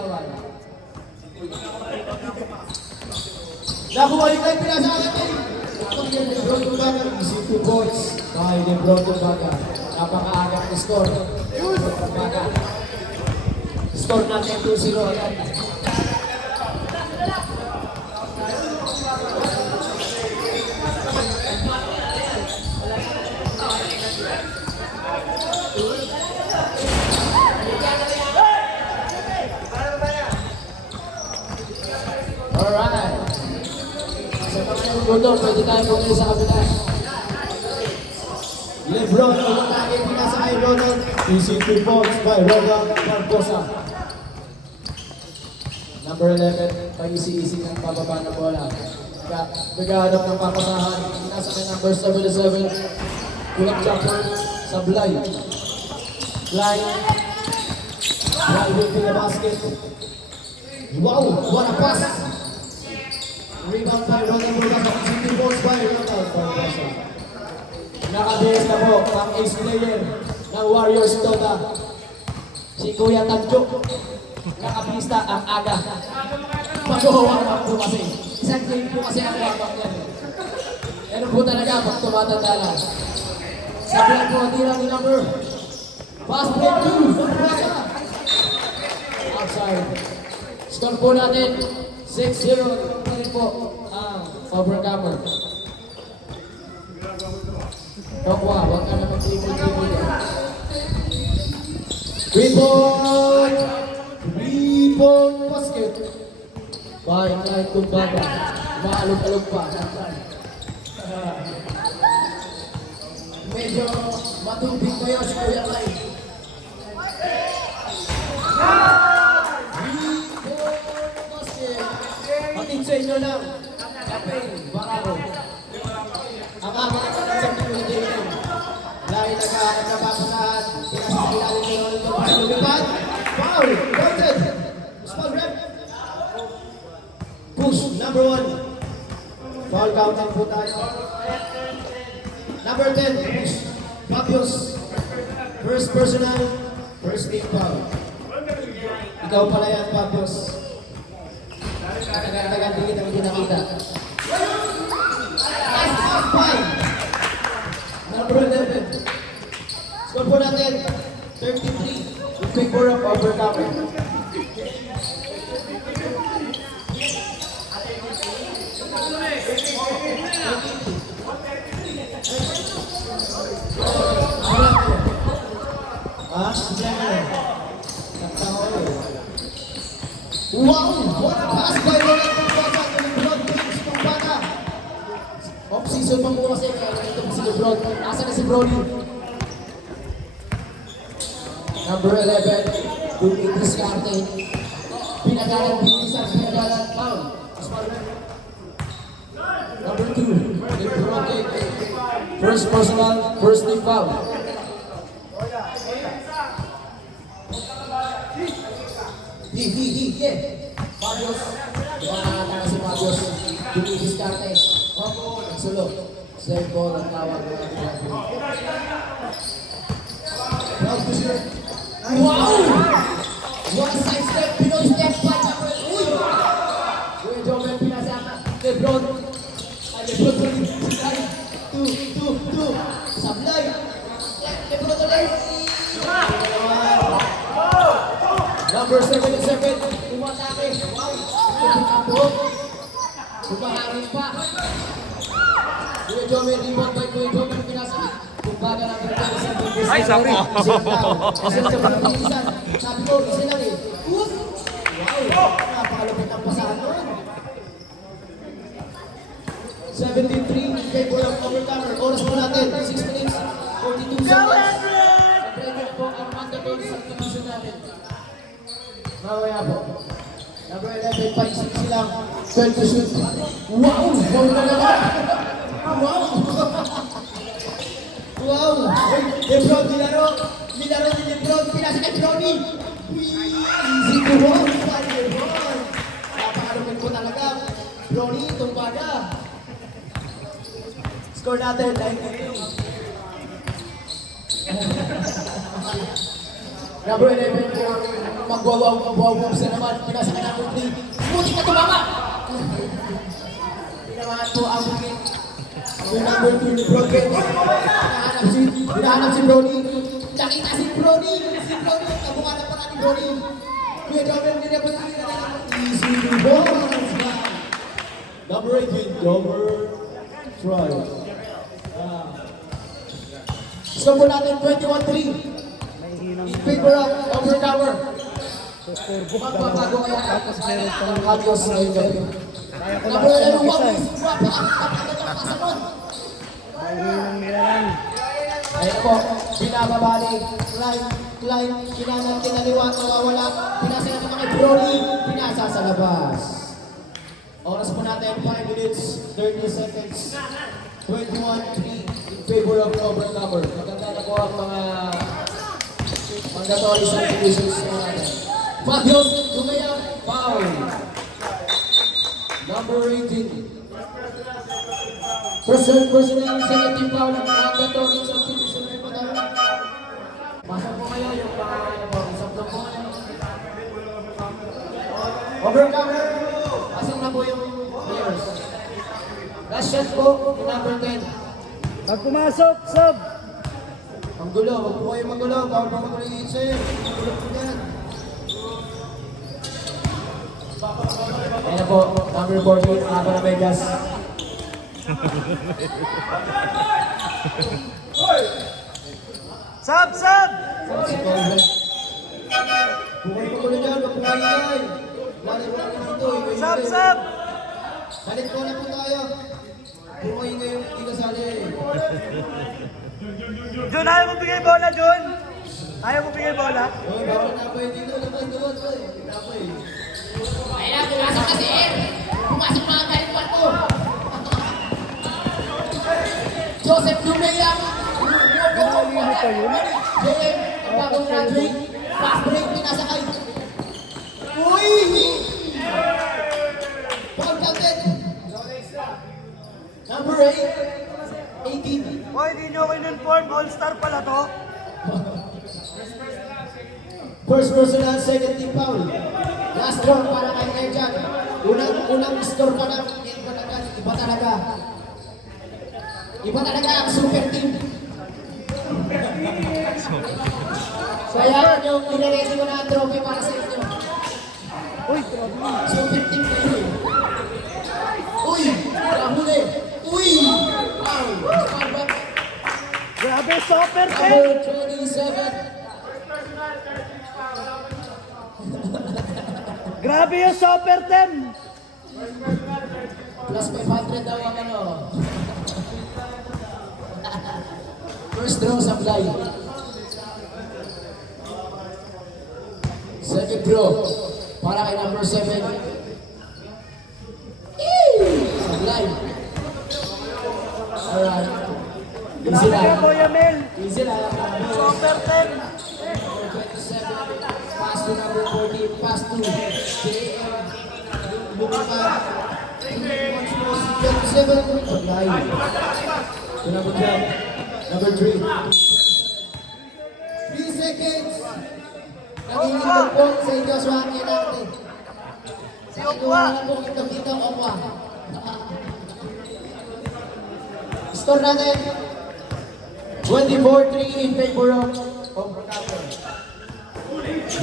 bawal. Nakuha yung live pinasakat eh. Nakakagyan ng Lebron Tumbaga. Easy 2 points by Lebron Tumbaga. Napaka-agak na score. Lebron Tumbaga. Score natin 2-0 agad. Alright. Sa pangayong gulo, pwede tayo muna sa kabila. Lebron, umatake, pinasa kay Ronald. Easy 2 points by Ronald Barbosa. Number 11, pa-easy-easy ng pababa na bola. Naghahanap ng papasahan. Pinasa kay number 77. Kulang jumper sa Blay. Blay will be the basket. Wow, what a pass! Rebound by Ronald Barbosa. Easy 2 points by Ronald Barbosa. Nakabihis na po ang ace player ng Warriors Dota. Si Kuya Tanjuk. Nakabihis na ang aga. Mag-uwawak po kasi. Isang game po kasi ang wawak yan. Pero po talaga pag tumatanda lang. Sabihan po ang tira ni number. Fast break 2. Outside. Score po natin 6-0. Pa rin po ang overcomer. Tokwa, huwag ka na mag-dribble. 3-point! 3-point basket! By Knight Tumbaga. Maalog-alog pa. Medyo matubig pa yun si Kuya Knight. 3-point basket! Hatid sa inyo lang. Kapeng, Bararo. Ang ama ng sa pinag-ibig. Dahil nagpapasahan, pinasasilalim nyo ng lumipat. Foul! Counted! Spot rep. Push, number 1. Foul counted po tayo. Number 10, push. Fabius. First personal, first team foul. Ikaw pala yan, Fabius. Tagal-tagal din kita hindi nakita. Last 5. Number 11. Score po natin 33. Yung quick for up overcomer. Wow! What a pass by Ronald Barbosa to Lebron Tumbaga. Off-season pa po kasi ito si Lebron. Asa na si Brody? Number 11, Duke Discarte. Pinagalan, binisan, pinagalan, foul. Number 2, Lebron Tate. First personal, first team foul. Yeah. Marios. Nakakatawa si Marios. Duke Discarte. Nagsulok. Save ball ang tawag ng wow! One side step, Pinoy step by number 3. Kuya Jomel pinasama. Lebron. Lebron ulit. 2. Sablay. Lebron ulit. Number 77. Umatake. Wow. Bumaharin pa. Kuya Jomel, rebound by Kuya Jomel pinasama. Kumbaga ng Ay, sorry. Sabi ko, isa lang eh. Wow! Napakalapit ang pasahan nun. 73, kay Boyang overcomer. Oras po natin, 6 minutes, 42 seconds. Nag-record po ang mandatory sa commission natin. Mamaya po. Number 11, pa-isip silang 12 to shoot. Wow! Wow na naman! Wow! Wow! Lebron, nilaro ni Lebron, pinasa kay Brony. Easy to walk by Lebron. Napakalupit po talaga. Brony, Tumbaga. Score natin, 93. Number 11 po ang magwawaw-waw sa naman. Pinasa ka number 3. Buti ka tumama! Pinamaan po ang bukit. Ang number 2 ni Broken. Hinahanap si Brody. Nakita si Brody. Si Brody. Kabunga na pa natin Brody. Kuya Jobber, hindi na ba tayo na easy balls. Number 18, Jobber. Try. Score po natin 21-3. In favor of Overcomer. Magbabago kaya Tapos meron pa ng Carlos ngayon gabi. kaya ko Number lahat 11, ng isa eh. Pasamon. Mahirang Milanan. Ayun po, binababali. Clyde, kinanan, kinaliwa, nawawala. Pinasa natin kay Broly. Pinasa sa labas. Oras po natin, 5 minutes, 30 seconds. 21-3 in favor of Overcomer. Maganda na po ang mga mandatory subdivisions natin. Fatios, Lumaya, foul. Number 18. Personal second team foul ng mandatory subdivision na ito. Pasok po kayo yung isang block po kayo. Overcomer, pasok na po yung players. Last shot po, number 10. Pag pumasok, sub! Ang gulo, huwag po kayo magulo. Bawal po magulo yung isip. Ang gulo po yan. Ayan na po, number 14, Aba na Vegas. Sub, sub! Si Colbert. Bukay po gulo dyan, huwag po kayo ingay. Lalo po natin dito, ingay. Sub, sub! Balik po na po tayo. Bukay ingay yung ikasali. Jun, ayaw mo bigay bola, Jun? Ayaw mo bigay bola? Uy, bawal na po yun dito. Labas, boy. Napay. Ayan, pumasok kasi Air. Pumasok mga galing kwarto. Joseph Lumea. Nalilino pa yun? JM, ang bagong graduate. Fast break, pinasakay. Uy! Foul counted. Number 8. 18. Hoy, di nyo ko in-inform. All-star pala to. First personal, second team foul. Last score para kay Nerjan. Unang score pa lang. Iba talaga. Iba talaga ang super team. Kaya yung inarete ko na ang trophy para sa inyo. Uy, grabe. Super team kayo eh. Uy! Kahuli! Uy! Wow! Starbuck. Grabe, super 10! Number 27. Grabe yung super 10! Plus 500 daw ang ano. First draw supply. Second draw. Para kay number 7. Supply. Alright. Easy Grabe ka, lang. Kuya Mel! Easy lang. Super 10! Number 27. Pass to number 14. Pass to JM. Bukaman. 27. Supply. To number 12. Number 3. 3 seconds. Nagingin po sa Joshua ang natin. Si Okwa! Ano po kitang Okwa. Score natin. 24-3 in favor of Overcomer.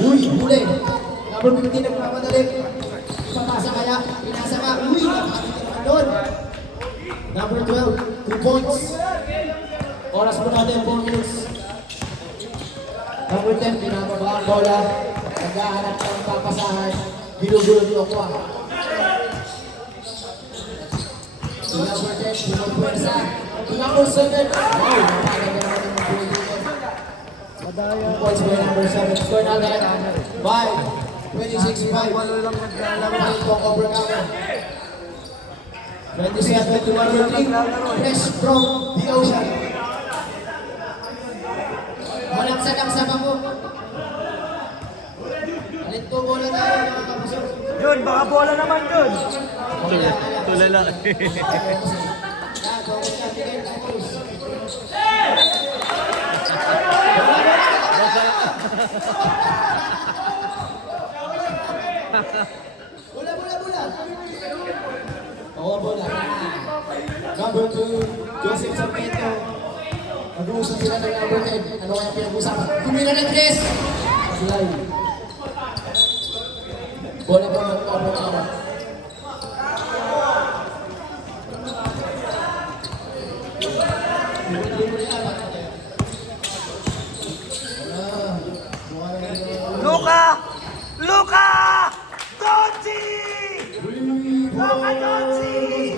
Uy, huli. Number 15 nagpapadali. Papasa kaya. Pinasa ka. Uy, napakaganda naman doon. Number 12, 2 points. Oras po natin, 4 minutes. Number 10, pinababa ang bola. Naghahanap ng papasahan. Ginugulo ni Okwa. Si number 10, pumapwersa. Si number 7, wow, napakaganda naman ng mga dito. Madaya. 2 points by number 7. Score natin. 5, 26-5. Walo lang naglalaro. Point po, Overcomer. 27 to number 3. Fresh from the ocean. Walang sa bako. Alit po bola tayo mga kapusok. Jun, baka bola naman, Jun! Tulala. Bola. Oo, bola. Number 2, Joseph Sarmiento. Mag-uusap sila ng number 10. Ano kaya pinag-usapan? Kumira ng dress. Slide. Bola. Luka Doncic! Luka Doncic!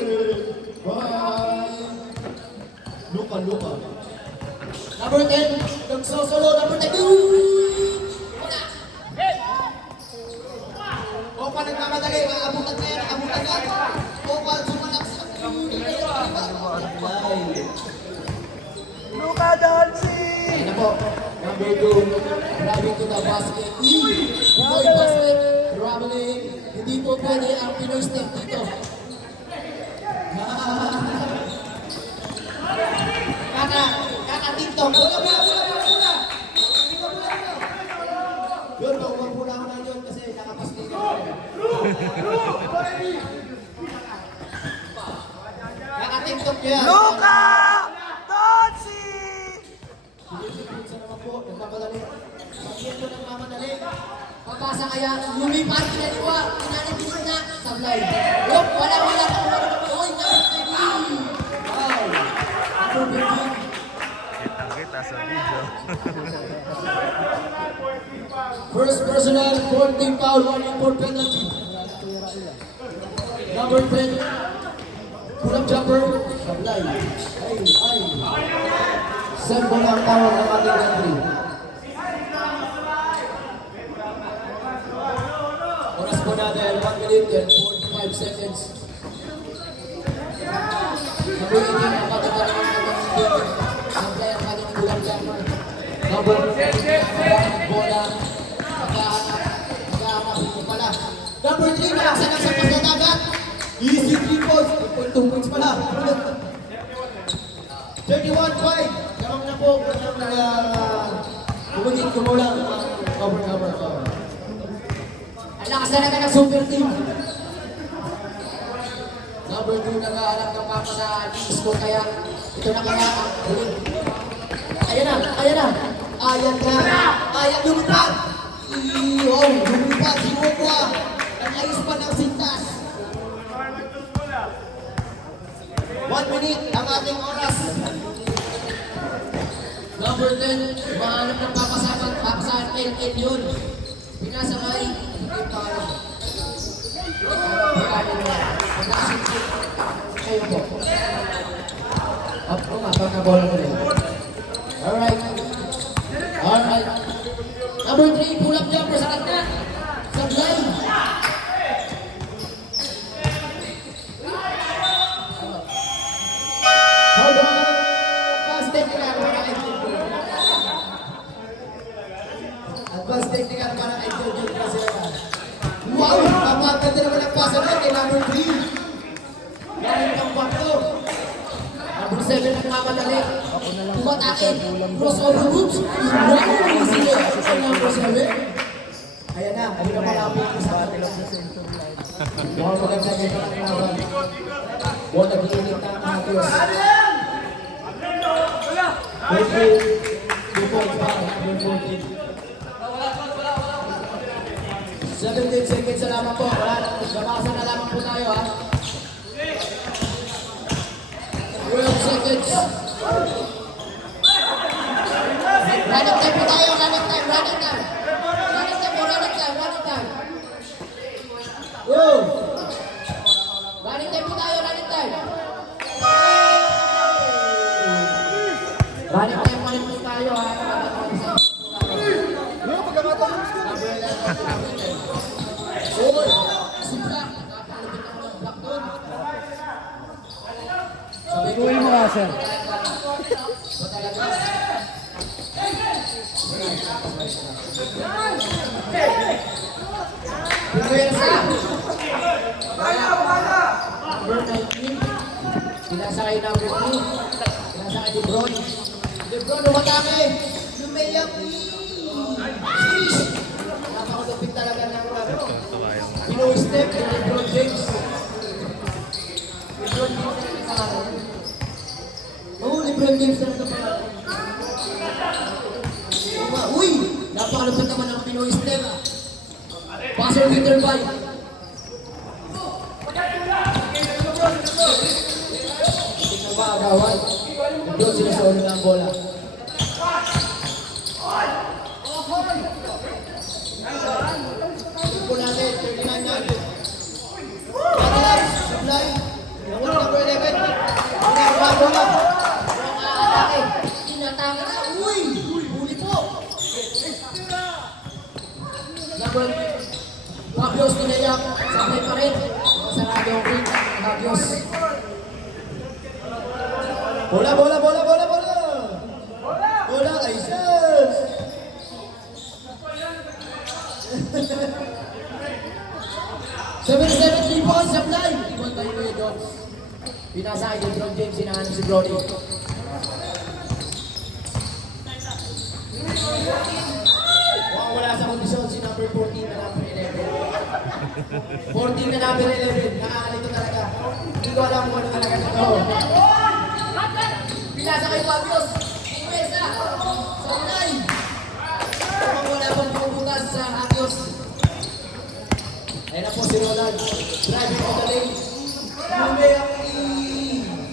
Luka. Number 10, nagsosolo. Number 10, wala. Opa nagmamadali, abutan na yan. Opa, sumalak sa Luka Doncic! Ayan na po, number 2, driving to the basket. Pinoy basket, traveling. Hindi po pwede ang Pinoy step dito. Kaka-tiktok. Bola. Yun, wag muna ako na yun kasi nakapastig ako. Kaka-tiktok yan. Luka Doncic! Isa naman po, nagmamadali. Pag-iyan ko nagmamadali. Papasa kaya, lumipat kinaliwa, pinanipis na, sablay. Yup, wala. Uy, Wow! Number 15. Kita sa video. First personal, 14 foul, 1 for penalty. Number 10, pull-up jumper, sablay. Ay. Sample ang tawag ng ating country. Oras po natin, 1 minute and 45 seconds. Number 18, ang pagkakaroon ng ating David. Sablay ang kanyang pull-up jumper. Number 14, bola. Maghahanap dito pala. Number 3, malaksan ang sapas na dagat. Easy 3 points. 2 points pala. 31-5. Karang na po. Kumulang. Cover. Ang lakas talaga ng super team. Number 2, nag-aalak ng papa sa score kaya ito na kaya ang huli. Ayan na. Ayan lumipad. Lumipad si Mokwa. Nag-ayos pa ng sintas. 1 minute ang ating oras. Number 10, mahanap ng papasahan LL yun. Pinasakay, hindi pa alam. Kayo po. Ako nga, pagkabola mo rin. Alright. Number 3, pull-up jumper sa kanya. Sablay. Hold on. Advanced technical para kay Jojo. Advanced technical para kay Jojo Brasileña. Wow! Napaganda naman ang pasa na kay number 3. Galing ng bakto. Number 7 nagmamadali. Tumatakin. Crossover hoops. Wow! Easy sa number 7. Ayan na. Ano na malapit sa atin. Mukhang maganda kayo ng laban. Mukhang nag-iinit na ang hagos. Number 2 points pa. Number 14. 17 seconds na lamang po. Gabakasan na lamang po tayo ha. 12 seconds. Running time po tayo, running time. Go! Running time po tayo, running time. Running time pa rin po tayo ha. Oy! Sipla! Napalapit ako ng block doon. Sabi ko Tuloy mo nga, sir. ba talaga? Pumwersa! Number 19. Pinasakay number 2. Pinasakay Lebron. Lebron, umatake! Lumayaki! Napakalupit talaga ng Tuwa yung Pinoy step ni LeBron James. LeBron James na nagkakaroon. Oo, LeBron James na nagkakaroon. Uy! Napakalupit naman ng Pinoy step. Passer meter 5. Tingnan ba agawan? LeBron sila sa ulo ng bola. Ito natin, 39 yan. Cadillac, supply. Number 11. Pinagawa na. Atake. Tinataka na. Uy! Huli po. Number Fabios Tinayak. Sabay pa rin. Sarado ang ring. Fabios. Bola, bola, bola, bola, bola. Bola kay Sers. 7-7 points supply. Ibon tayo ko ito. Pinasa kay LeBron James, sinahan si Brody. Wala sa kondisyon si number 14 na number 11. 14 na number 11. Nakakalito talaga. Hindi ko alam kung ano talaga ito. Pinasa kay Fabios. Pumesa. Sa unay. Wala pang pumutas sa Fabios. Ayan na po si Ronald. Driving on the lane. Lumay ang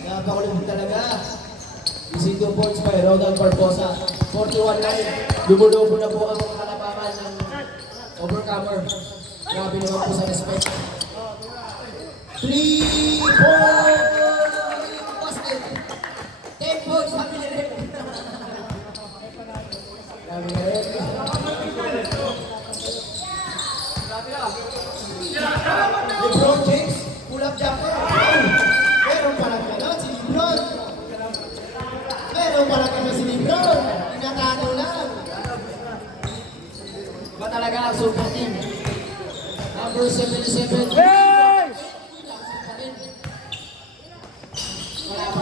napakulit talaga. Easy 2 points by Ronald Barbosa. 41-9. Lumulobo na po ang kalabangan ng overcomer. Grabe naman po sa respect. 3 points! Basket! 10 points! Happy na rin! Grabe na rin. LeBron James, pull-up jumper. Meron palang gano'n si LeBron. Meron palang gano'n si LeBron. Tinatano lang. Ba talaga ang super team? Number 77. Hey!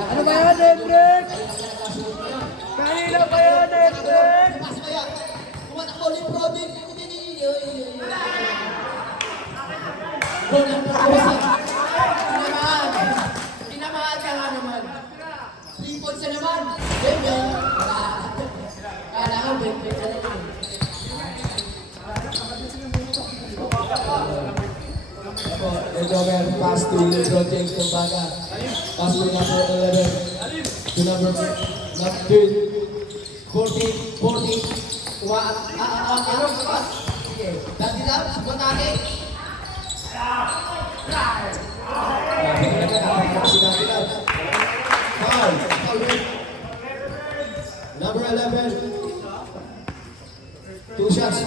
Ano ba yan, Efren? Kanina ba yan, Efren? Pas kaya. Kumatakbo LeBron James. Gol ng Barbosa. Tinamahan. Tinamahan ka nga naman. 3 points na naman. Bebe. Kala ko, bebe ka na yun. Pass to LeBron James ng baga. Pass to number 11. To number 14. 40. Ano ba? Sige. Dati lang. Subat natin. Number 11. 2 shots.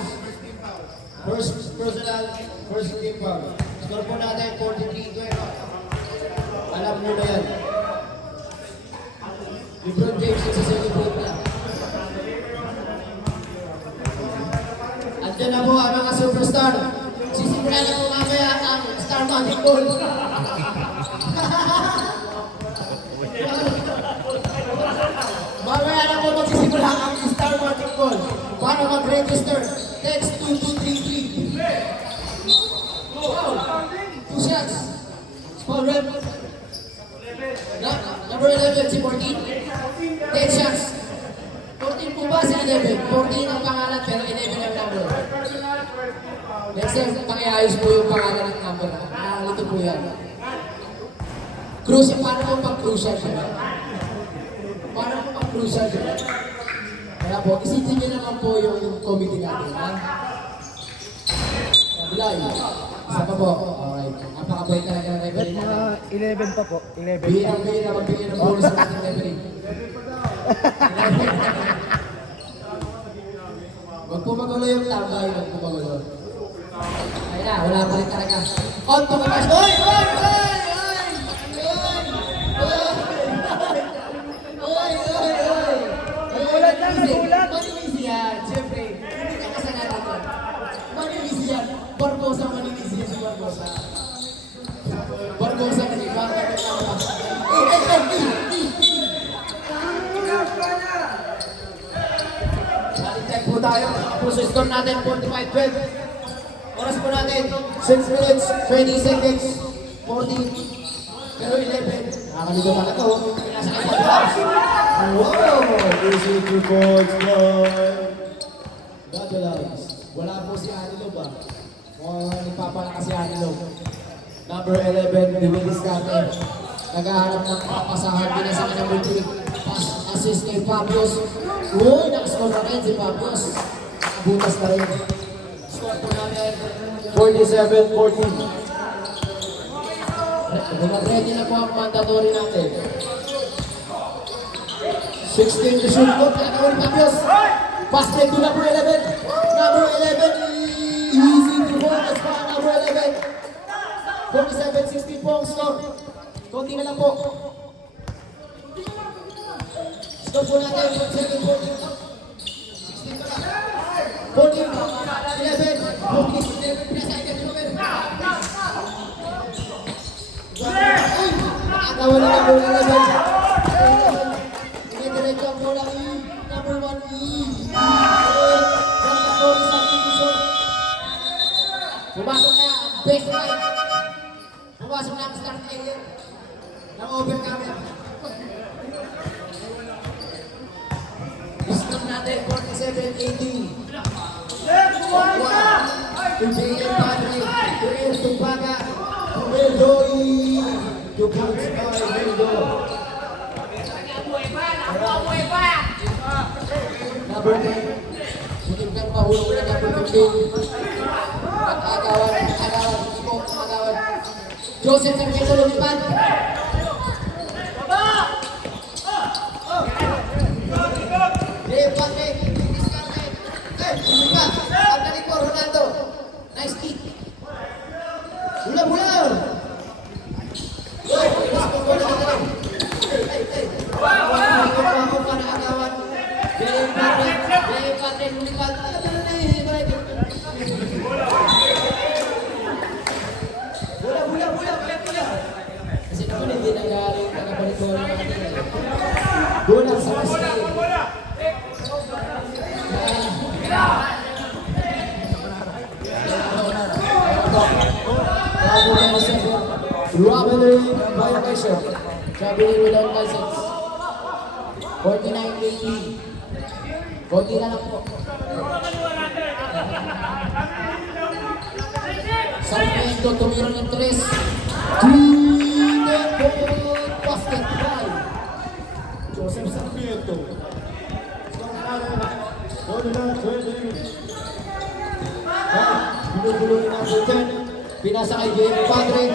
First personal, first team foul. Score po natin 43-12. Alam mo na yan. LeBron James sa celebrate na. Andiyan na po ang mga superstar. Sisimula na po mamaya ang Star Magic Ball. Mamaya na po magsisimula ang Star Magic Ball. Para mag-register, text 2233. Foul. 2 shots. Foul rep. Number 11, si 14. 10 shots. 14 po ba si 11? 14 ang pangalan pero 11 ang number. Next time, pakiayos po yung pangalan ng number. Nakakalito po yan. Crucial, paano po pag-crucial siya? Paano po pag-crucial siya? Kaya po, isipin niyo naman po yung committee natin, ha? Bilay, isa pa po. Alright, napakabait talaga ng referee natin. 11 pa po. 11. Bihirang-bihira magbigay ng bonus sa ating referee. Huwag po magulo yung tambay, huwag po magulo. Ayun na, wala pa rin talaga. On to the match. Oy! Oy! Oy! Oy! Oy! Oy! Nagulat na, nagulat. Manilis yan, siyempre. Hindi ka kasalanan yan. Manilis yan. Barbosa, manilis yan si Barbosa. Barbosa na si Barbosa. Balik check po tayo. Puso score score natin, 45-12. Oras po natin, 6 minutes, 20 seconds, 40. Pero 11. Nakakalito pala to. Nasa kanya drops. Wow! Easy 2 points, boy. Dadalaws. Wala po si Anilog ah. Mukhang nagpapalakas si Anilog. Number 11, Divilis Kate. Naghahanap ng papasahan din sa number 3. Pass assist kay Fabios. Uy, nakascore na rin si Fabios. Nakabutas na rin. Score po namin 47-40. Ready na po ang mandatory natin. 16 to shoot. Look, nakawin Fabios. Pass play to number 11. Number 11. Easy to focus pa number 11. 47-16 po ang score. Konti na lang po. Score po natin. 47-14. 16 pa lang. 14. 11. 14. 11. Pinasay ka number. Nakakawa na number 11. Inidiretso ang bola. Number 1. Pumasok na ang baseline. Pumasok na ang start player. Nang-overcome. Stop natin, 47-18. Tumpingin Padre, Tumpingin Tumpaga, Meldoy, Tumpingin Spy, Meldo. Number 10, Putimkan Pahulong na number 15. Pag-agawan, Ipo, agawan. Joseph Sargento lumipad. Lepat, diskarte. Lumipad. Ang galing po, Ronaldo. Nice kick. Bula-bula. Gusto ko na natin. Ako pa na agawan. Lepat, lumipad. Kasi naman hindi nagaling nakabalik ko lang natin. Gulang sa Pascal. Robbery violation. Traveling without license. 49-18. Konti na lang po. Sarmiento tumiro ng 3. Basket drive. Joseph Sarmiento. Binubulo ni number 10. Pinasa kay J.M. Padre.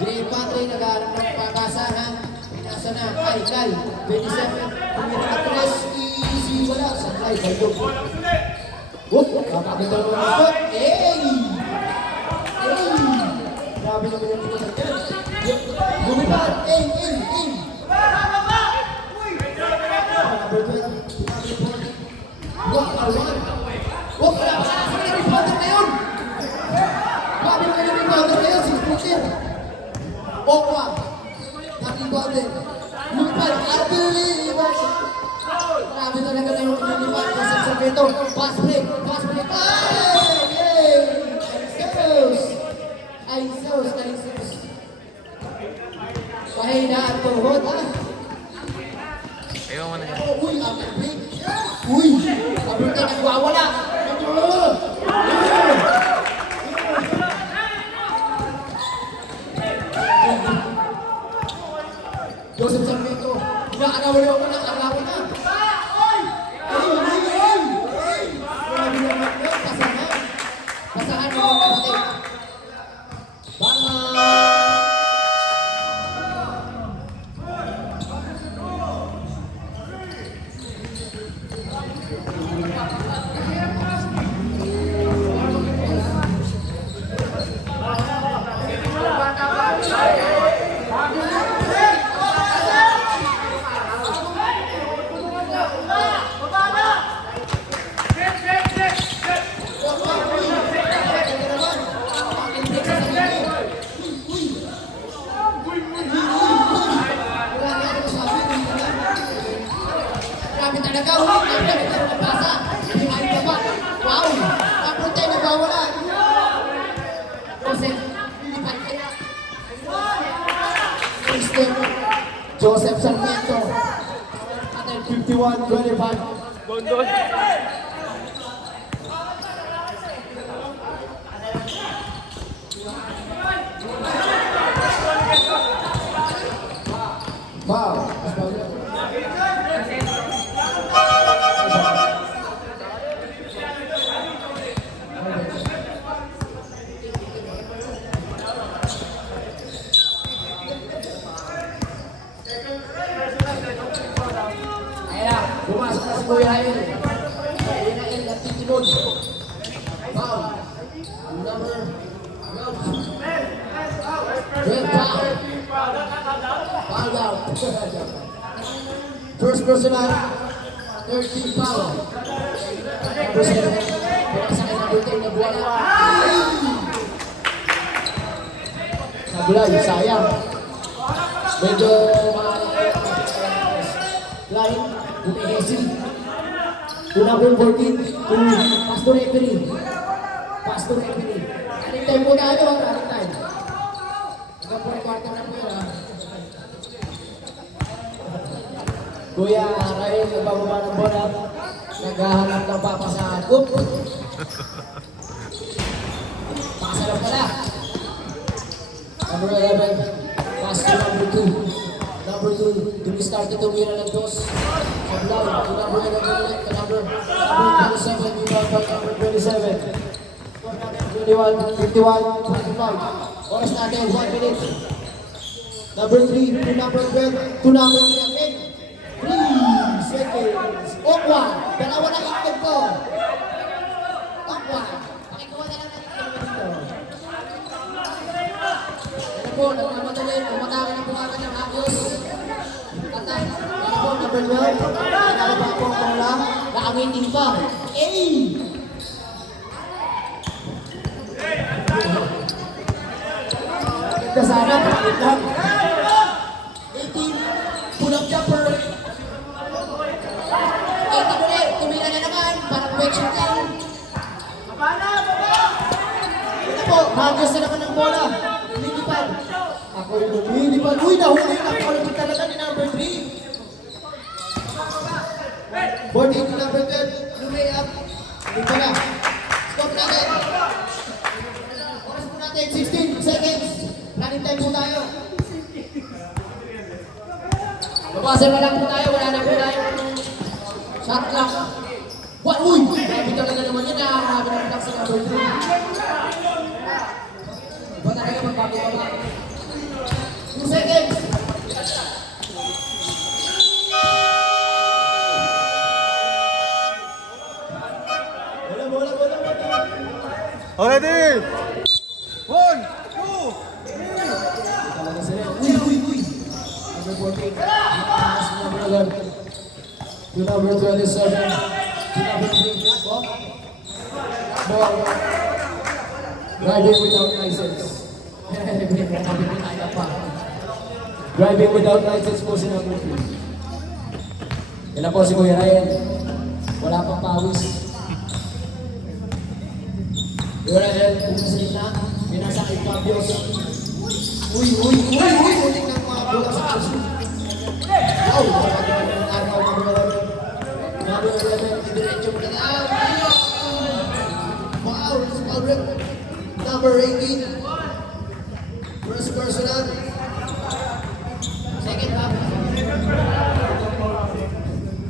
J.M. Padre nag-aaral ng pagkasahan. Pinasa na kay Kai. 27. Tumiro ng 3. Easy wala. Sa drive. Sa loob. Kapaganda mo ng spot. Hey! Grabe naman yung ito sa dyan. Lumipad! Hey! Number 20. Walk na one. Walk na one. Grabe yung rebounder na yun. Grabe yung rebounder na yun. 6 footer. Walk one. Nag-rebounder. Lumipad. Unbelievable. Grabe talaga na yung lumipad. Kasi sa peto. Pass play. Pass play. Hey! Aisos. Pahina at tuhod, ha? Ayaw mo na yan. Uy, abrik. Uy, abrik ka nagwawala. Joseph Sarmiento, inaarawan ako ng arawan na. Grabe naman yun, pasahan. Pasahan mo mga kapatid. Grabe talaga, ulit na pasa. Behind the back. Wow! captain, Joseph Sarmiento. Atin 51-25. Gondol. Wow. Ayan na, pumasok na si Kuya Ryan. Ayan na yan, nagtitinod. Foul. Number 12 foul. Foul out. First personal, 13 foul. Number 7, pinasakay number 10 na buwala. Sablay, sayang. Medyo line, bumihesi. To number 14, to Pastor Evelyn. Pastor Evelyn. Running time po tayo, running time. Hanggang po ay kwarta na po yun, ha? Kuya Ryan, nagbababa ng bola. Naghahanap ng papa sa hoop. Pasa lang pala. Number 11, pass to number 2. Number 2, dumistarte tumira ng dos. Sablaw, to number 11, to number 27, rebound by number 27. 21, 51, 25. Oras natin, 1 minute. Number 3, to number 12, to number 3 again. 3 seconds. Okwa, dalawa na itlog ko. Okwa, pakikuha na lang natin dito. Ano po, nagmamadali, umatake na po agad ng Agios. Attack, ano po, number 12. Nakalaba po ang bola, nakawiting pa. Ganda sana, pakit lang. 18, pull up jumper. 18 ulit, tumira na naman, parang question down. Ito po, Agios na naman ng bola. Lumilipad. Ako yung lumilipad. Uy, nahuli. Nakalapit talaga ni number 3. 14 to number 12. Lumay-up. Dito na. Stop natin. Oras po natin. 16 seconds. Running time po tayo. Babasan na lang po tayo. Wala na po tayo. Shot clock. What? Uy! Grabe talaga naman yun. Nakakabi ng clock sa number 3. Iba talaga magbago-baba. 2 seconds. Bola. Ready? 1, 2. Talaga sila. Uy. Number 14. Pass to number 11. To number 27. To number 3. Ball. Driving without license. Driving without license po si number 3. Yan na po si Kuya Ryan. Wala pang pawis. Kuya Ryan, pumasin na. Pinasakay pa Diyos. Uy. Uling ng mga bola sa kaso. Wow! Nakakagawa ng araw number 11. Number 11, idiretso mo na lang. Wow! It's foul rip. Number 18. First personal. Second half.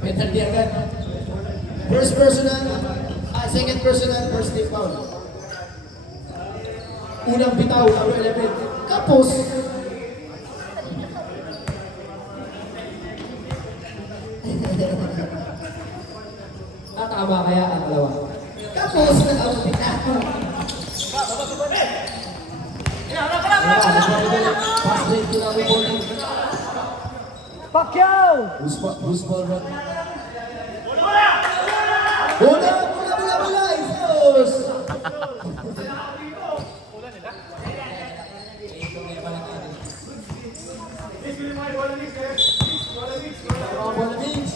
Penalty agad. First personal. Second personal. First team foul. Unang bitaw, number 11. Kapos. Tama kaya ang dalawa. Kapos na ang bitaw. Pass break to number 14. Pacquiao! Who's ball run? Bola! Isos! Bola mix!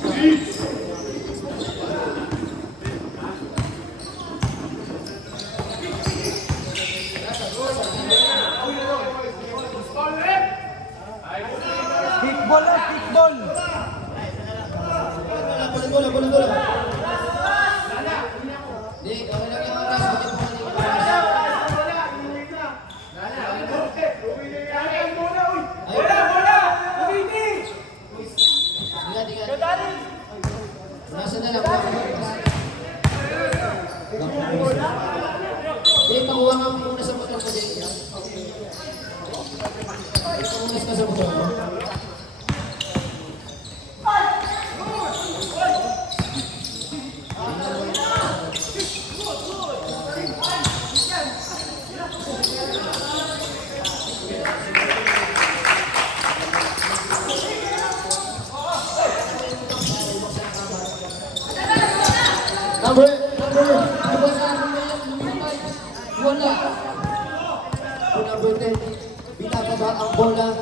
number 10. Binababa ang bola.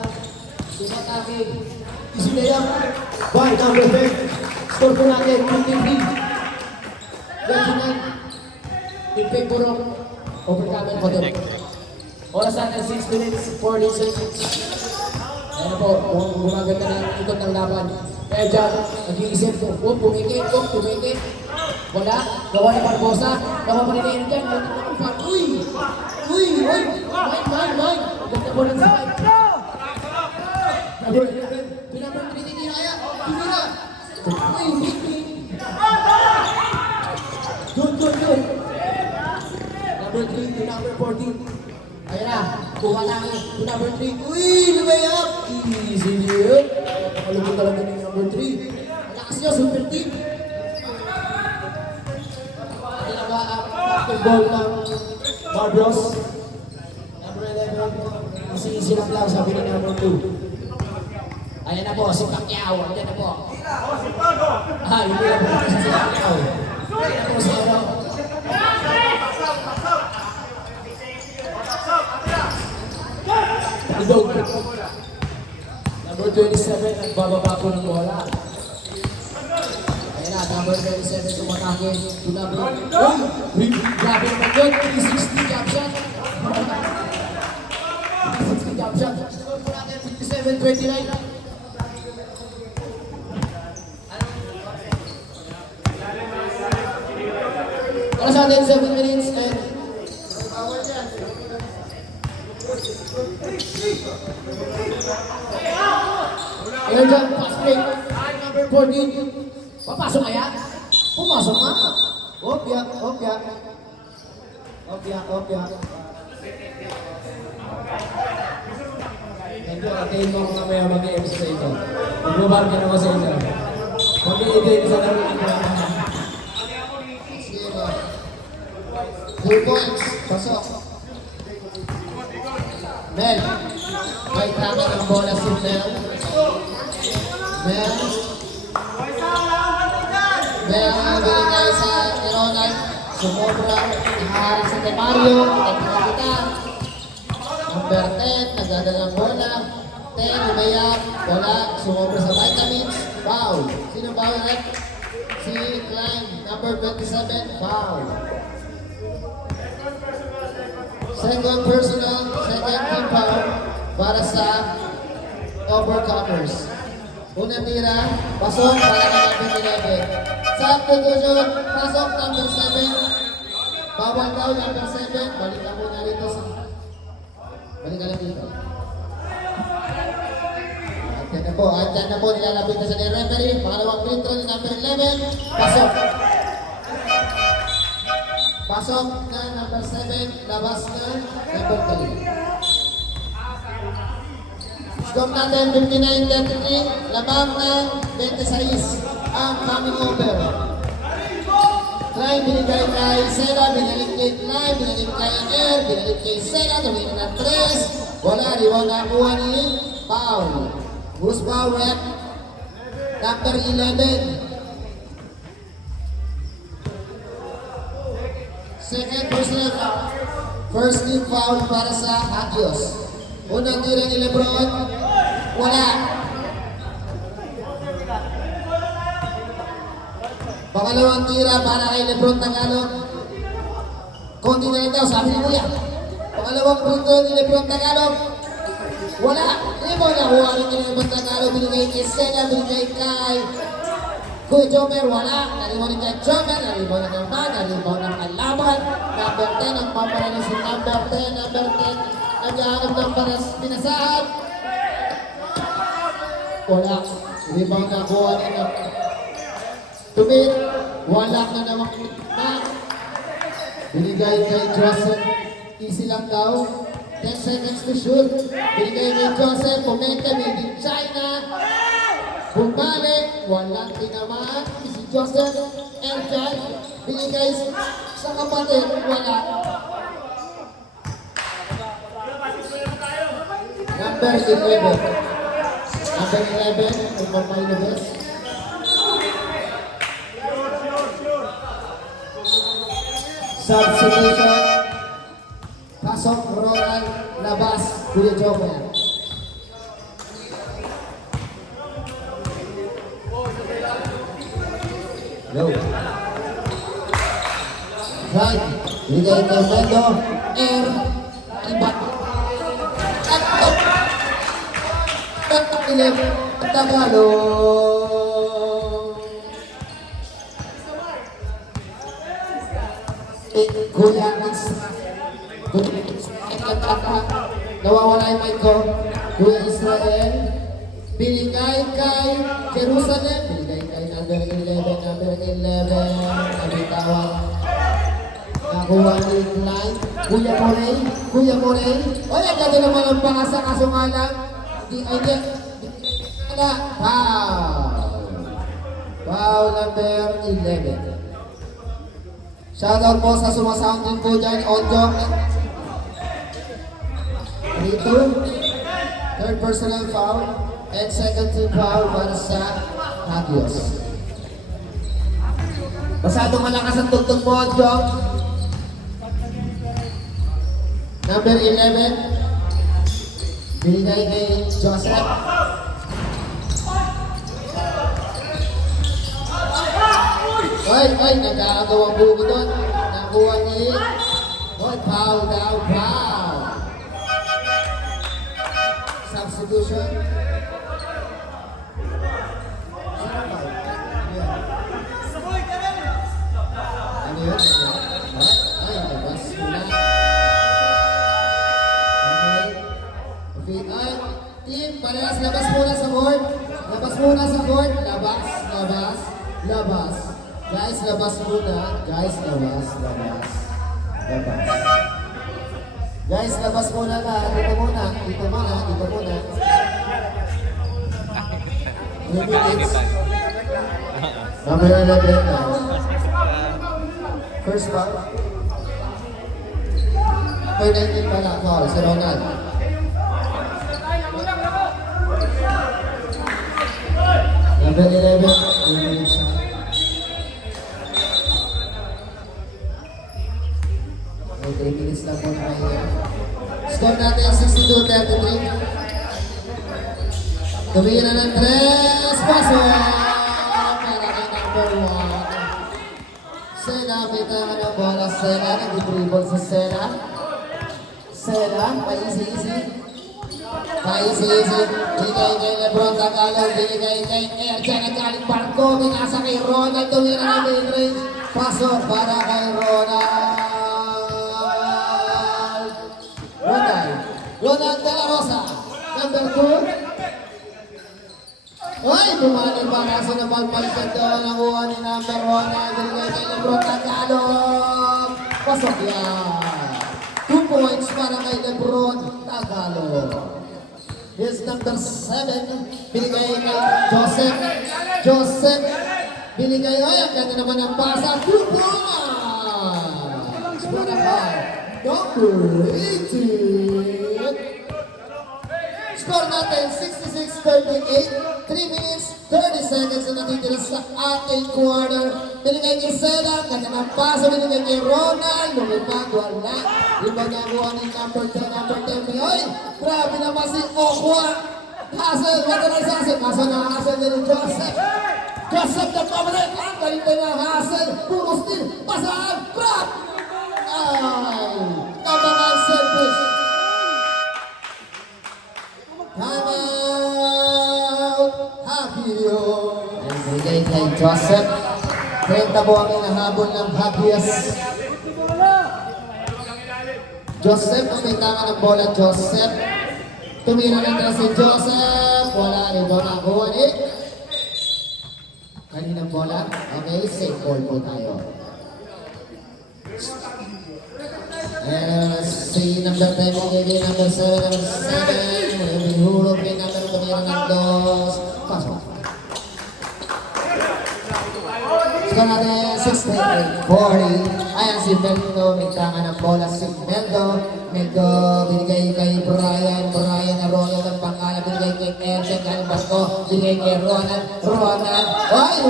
Sumatake. Easy layup by number 10. Score po natin, 23. 29. In favor of overcoming for them. Oras natin, 6 minutes, 40 seconds. Ayan po, kung gumaganda na ang ikot ng laban. Kaya dyan, nag-iisip ko, pumikit, tumikit. Wala, gawa ni Barbosa. Nakapalinayang dyan, uy! Uy! Uy! Mine! Ganda po ng sakay. Number 11, pinapang tinitira kaya. Tumira! Uy! Good! Number 3 to number 14. Ayan na, kuha namin to number 3. Uy! Lumayap! Easy yun. Nakalubog talaga ni number 3. Malakas nyo, super team. Ayan na ba ang basketball ng Barbros? Number 11, easy lang sabi ni number 2. Ayan na po, si Pacquiao. Ayan na po. Hindi na po si Pacquiao. Ayan na po si Ano. Idog. Number 27, nagbababa po ng bola. Ayan na, number 27 tumatake. To number... Uy! Grabe naman yun. 360 jump shot. 360 jump shot. Score po natin, 57-29. Para sa atin, 7 minutes and... Ayan dyan, pass break. Number 14. Papasok kaya? Pumasok ka. Opya. Thank you, atayin mo ako mamaya mag-i-MC sa ito. Magbabar ka naman sa ito. Mag-i-edit sa laro ng mga. 2 points. Pasok. Mel. May tama ng bola si Mel. Mel binigay sa ni Ronald. Sumobra. Nahaharap sa kay Mario. Nagpapakita. Number 10. Nagdadala ng bola. 10. Lumayap. Bola. Sumobra sa vitamins. Foul. Sino foul red? Si Klein. Number 27. Foul. Second personal, second team foul para sa overcomers. Unang tira, pasok para kay number 11. Substitution, pasok number 7. Bawal daw number 7. Balik ka muna rito sa... Balik ka lang dito. Andyan na po, nilalapit na sa ni referee. Pangalawang free throw ni number 11. Pasok. Pasok na number 7, labas na number 3. Score natin 59-33, labang ng 26 ang coming over. Try binigay kay Sela, binalik kay Try, binalik kay Air, binalik kay Sela, tumingin ng 3. Wala, rebound na kuha ni Paul. Who's foul rep? Number 11. Second personal foul. First team foul para sa Agios. Unang tira ni Lebron. Wala. Pangalawang tira para kay Lebron Tagalog. Konti na rin daw, sabi ni Kuya. Pangalawang punto ni Lebron Tagalog. Wala. Hindi mo nakuha rin ni Lebron Tagalog. Binigay kay Sena, binigay kay Kuya Jomer, wala. Nalimunin kay Jomer, nalimunin naman, nalimunin ng kalaban. Number 10, ang paparano si number 10, number 10. Naghahanap ng pinasahan. Wala. Rebound na kuha nila. Tumit. Wala na naman na. Binigay kay Joseph. Easy lang daw. 10 seconds to shoot. Binigay kay Joseph. Pumente, made in China. Bumalik, walang tinamaan. Si Joseph Elkan, binigay sa kapatid, wala. Number 11. Number 11, kung mamay na best. Substitution. Pasok, Roland, Labas, Kuya Joker. Go. Right. Bigay kay Mendo. Air. Ibat. At top. At ilip. Tagalog. Kuya Is. Nawawala yung mic ko. Kuya Israel. Binigay kay Jerusalem. Binigay kay number 11. Nabitawan. Nakuha ni Klein. Kuya Morey. Kuya Morey. O yan, ganda naman ang pangasa. Kaso nga lang. Foul. Foul number 11. Shoutout po sa sumasound din po dyan. Ojo. 3-2. Third personal foul. And second team foul para sa Hagios. Masyadong malakas ang tugtog mo, Ojo. Number 11. Binigay kay Joseph. Ay, nagkakagawang bugo doon. Nakuha ni... Oy, foul daw, foul. Substitution. Ano yun? Ay, labas muna. Okay. Ay, team, parehas labas muna sa court. Labas muna sa court. Labas. Guys, labas muna. Guys, labas. Guys, labas muna ka. Dito muna. 3 minutes. Number 11 na. First foul. Third 19 pala. Foul, si Ronald. Number 11. 2 minutes na. May 3 minutes lang po na kayo. Score natin 62-33. Tumingin na ng 3. Paso! Para kay number 1. Sena, may tama ng bola. Sena, nag-dribble sa Sena. Sena, pa-easy-easy. Binigay kay Lebron Tagalog. Binigay kay Erjan. Nagaling Barco. Binasa kay Ronald. Tumingin na ng mid-range. Paso para kay Ronald De La Rosa, number 2. Ay, bumalik pa kaso na palpalitan doon. Nakuha ni number 1. Binigay kay Lebron Tagalog. Pasok yan. 2 points para kay Lebron Tagalog. Here's number 7. Binigay kay Joseph. Binigay, ay, ang ganda naman ng pasa. 2 points para kay number 18. Score natin 66-38. 3 minutes, 30 seconds na natitira sa ating quarter. Binigay kay Seda, ganda ng pasa. Binigay kay Ronald. Lumipag, wala. Iba niya buha ni number 10. Ay, grabe naman si Okwa. Hassel, ganda na si Hassel. Kaso na Hassel din ni Joseph. Joseph na pabalik. Ang galing na Hassel. Puro steal. Pasaan. Crap! Ay, kabangan service. Time out. Hagios. Binigay kay Joseph. 30 po ang hinahabol ng Hagios. Joseph, ang may tama ng bola. Joseph. Tumira na si Joseph. Wala rin doon nakuha ni. Kaninang bola. Okay, safe ball po tayo. Si number 10 bigay number 7, Hulog kay number tumira ng 2. Pasok. Score natin 68-40. Ayan si Mendo, may tanga ng bola si Mendo. Binigay kay Brian na Ronald ang pangalan. Binigay kay Erjan galing Barco. Binigay kay Ronald. Ay,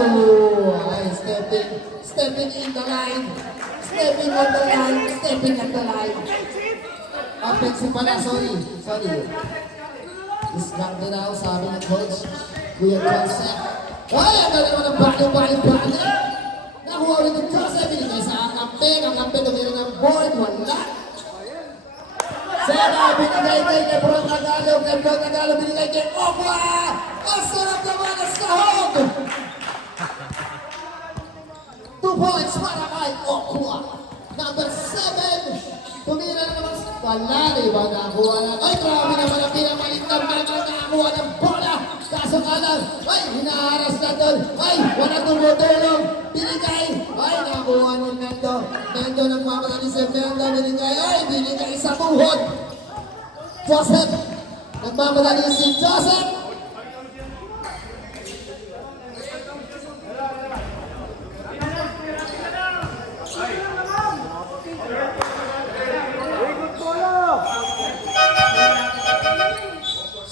stepping in the line. Stepping at the line. Offensive pala, sorry. Diskarte na ako, sabi ng coach. Kuya Joseph. Ay, ang galing naman ng bali. Nakuha ulit ng Joseph. Binigay sa ang kampe tumira ng board. Wala. Sera, binigay kay Lebron Tagalog, binigay kay Okwa. Ang sarap naman ang sahog. 2 points para kay Okwa. Number 7. Tumira na naman sa wala, diba? Nakakuha na. Ay, grabe naman ang pinamalitang nakakuha ng bola. Kaso ka lang, ay, hinaharas na doon. Ay, wala tumutulong. Binigay. Ay, nakakuha ni Mendo. Mendo nagmamadali si Mendo. Binigay sa buhod. Joseph. Nagmamadali si Joseph.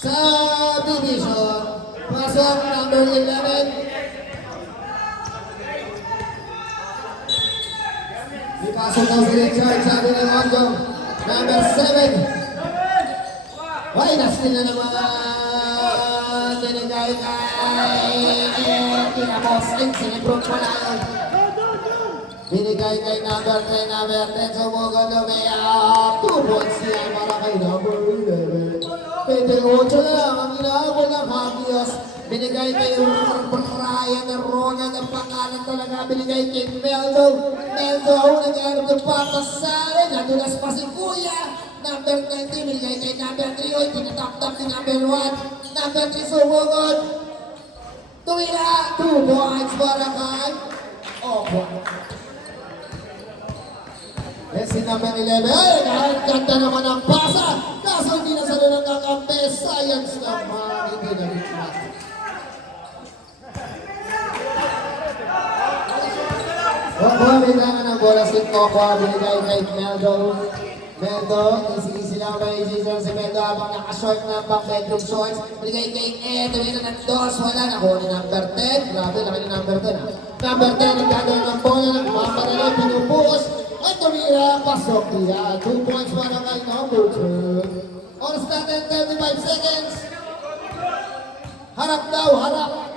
Sa division, pasok number 11. Ipasok daw si Richard, sabi ng Ondo. Number 7. Ay, nasil na naman. Binigay kay Kinabosing, sinibron pala yun. Binigay kay number 10, number 10, sumugod na may 2 points niya para kay number 11. 28 na lang ang inaabol ng Hagios. Binigay kay Brian na Ronald ang pangalan talaga. Binigay kay Meldo. Meldo, nag-aarap ng papasari. Nadulas pa si Kuya. Number 20, binigay kay number 3. Oy, tinatap-tap ni number 1. Number 3, sumugod. Tuwira, 2 points para kay Opo. Let's see number 11. Ay, ganda naman ang pasa. Kaso hindi na sila nagkakampi. Science naman. Hindi na rin mat. Opo, binangan ng bola si Coco. Binigay kay Meldo. Meldo, easy lang may season si Meldo habang nakashort na pang bedroom shorts. Binigay kay Ed. Tuwira ng dos. Wala. Nakuha ni number 10. Grabe, laki ni number 10. Number 10, nagkagawin ng bola. Nagmamadali, pinupush. Ay, tumira, pasok niya. 2 points para kay number 2. Oras natin, 35 seconds. Harap daw, harap.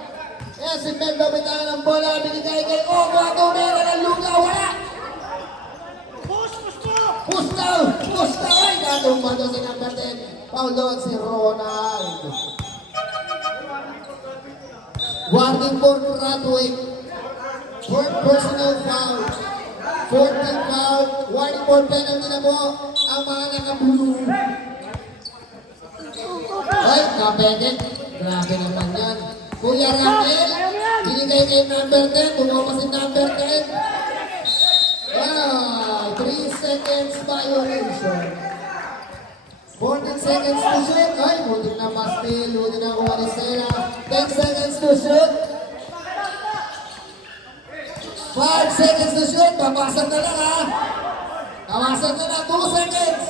Kaya si Mendo bitangan ng bola, binigay kay Oba, tumira ng luga, wala. Push daw. Ay, natumba daw si number 10. Foul doon si Ronald. Warning for Bradwick. Fourth personal foul. 14 foul, warning for penalty na po ang mga naka-blue. Ay, kapete. Grabe naman yan. Kuya Raquel, binigay kay number 10, tumawa si number 10. Wow, 3 seconds violation. 14 seconds to shoot. Ay, buti na pastil, buti na kuha ni Sera. 10 seconds to shoot. 5 seconds to shoot. Tawasan na lang ha. Tawasan na lang. 2 seconds.